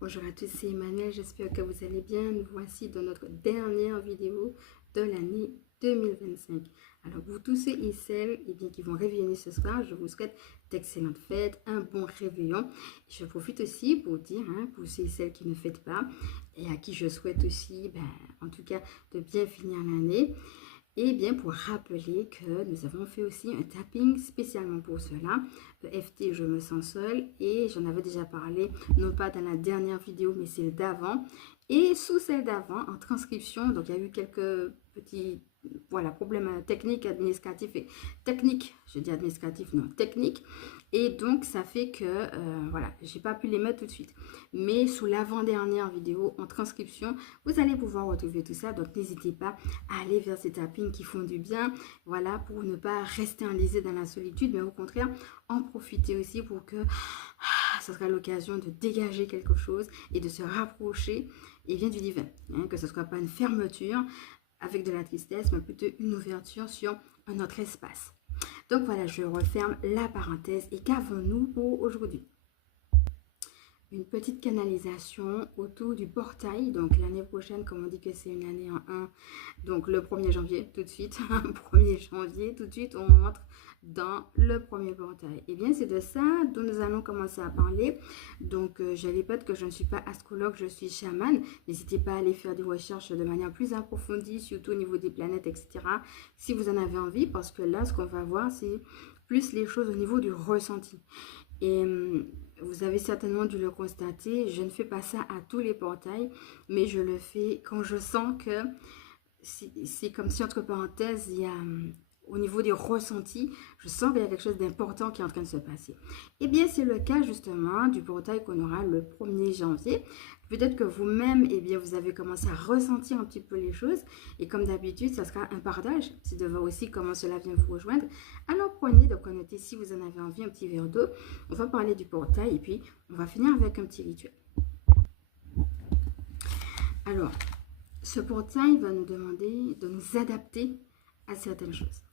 Bonjour à tous, c'est Emmanuel, j'espère que vous allez bien. Nous voici dans notre dernière vidéo de l'année 2025. Alors pour tous ceux et celles qui vont réveiller ce soir, je vous souhaite d'excellentes fêtes, un bon réveillon. Je profite aussi pour dire, pour ceux et celles qui ne fêtent pas et à qui je souhaite aussi, en tout cas, de bien finir l'année. Et bien pour rappeler que nous avons fait aussi un tapping spécialement pour cela, le FT Je me sens seule, et j'en avais déjà parlé, non pas dans la dernière vidéo mais celle d'avant, et sous celle d'avant en transcription, donc il y a eu quelques petits problèmes techniques, administratifs et techniques, je dis administratif, non, techniques, et donc ça fait que j'ai pas pu les mettre tout de suite, mais sous l'avant-dernière vidéo en transcription, vous allez pouvoir retrouver tout ça, donc n'hésitez pas à aller vers ces tappings qui font du bien, voilà, pour ne pas rester enlisé dans la solitude, mais au contraire, en profiter aussi pour que ce sera l'occasion de dégager quelque chose et de se rapprocher du divin, que ce ne soit pas une fermeture avec de la tristesse, mais plutôt une ouverture sur un autre espace. Donc voilà, je referme la parenthèse. Et qu'avons-nous pour aujourd'hui? Une petite canalisation autour du portail. Donc l'année prochaine, comme on dit que c'est une année en 1, donc le 1er janvier, tout de suite, 1er janvier, tout de suite, on entre dans le premier portail. Et bien, c'est de ça dont nous allons commencer à parler. Donc, je répète que je ne suis pas astrologue, je suis chamane. N'hésitez pas à aller faire des recherches de manière plus approfondie, surtout au niveau des planètes, etc. Si vous en avez envie, parce que là, ce qu'on va voir, c'est plus les choses au niveau du ressenti. Et vous avez certainement dû le constater, je ne fais pas ça à tous les portails, mais je le fais quand je sens que c'est comme si, entre parenthèses, il y a au niveau des ressentis, je sens qu'il y a quelque chose d'important qui est en train de se passer. Eh bien, c'est le cas justement du portail qu'on aura le 1er janvier. Peut-être que vous-même, vous avez commencé à ressentir un petit peu les choses. Et comme d'habitude, ça sera un partage. C'est de voir aussi comment cela vient vous rejoindre. Alors, prenez de quoi noter si vous en avez envie, un petit verre d'eau. On va parler du portail et puis on va finir avec un petit rituel. Alors, ce portail va nous demander de nous adapter à certaines choses.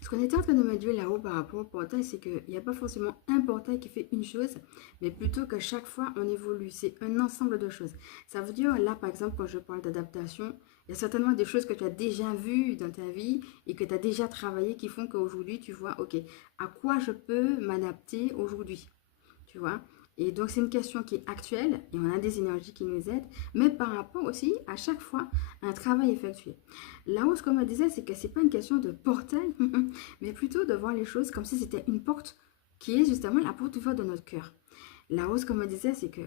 Ce qu'on était en train de me dire là-haut par rapport au portail, c'est qu'il n'y a pas forcément un portail qui fait une chose, mais plutôt que chaque fois on évolue. C'est un ensemble de choses. Ça veut dire, là par exemple, quand je parle d'adaptation, il y a certainement des choses que tu as déjà vues dans ta vie et que tu as déjà travaillé qui font qu'aujourd'hui tu vois, ok, à quoi je peux m'adapter aujourd'hui, tu vois. Et donc, c'est une question qui est actuelle et on a des énergies qui nous aident, mais par rapport aussi à chaque fois à un travail effectué. Là où ce qu'on me disait, c'est que ce n'est pas une question de portail, mais plutôt de voir les choses comme si c'était une porte qui est justement la porte ouverte de notre cœur. Là où ce qu'on me disait, c'est que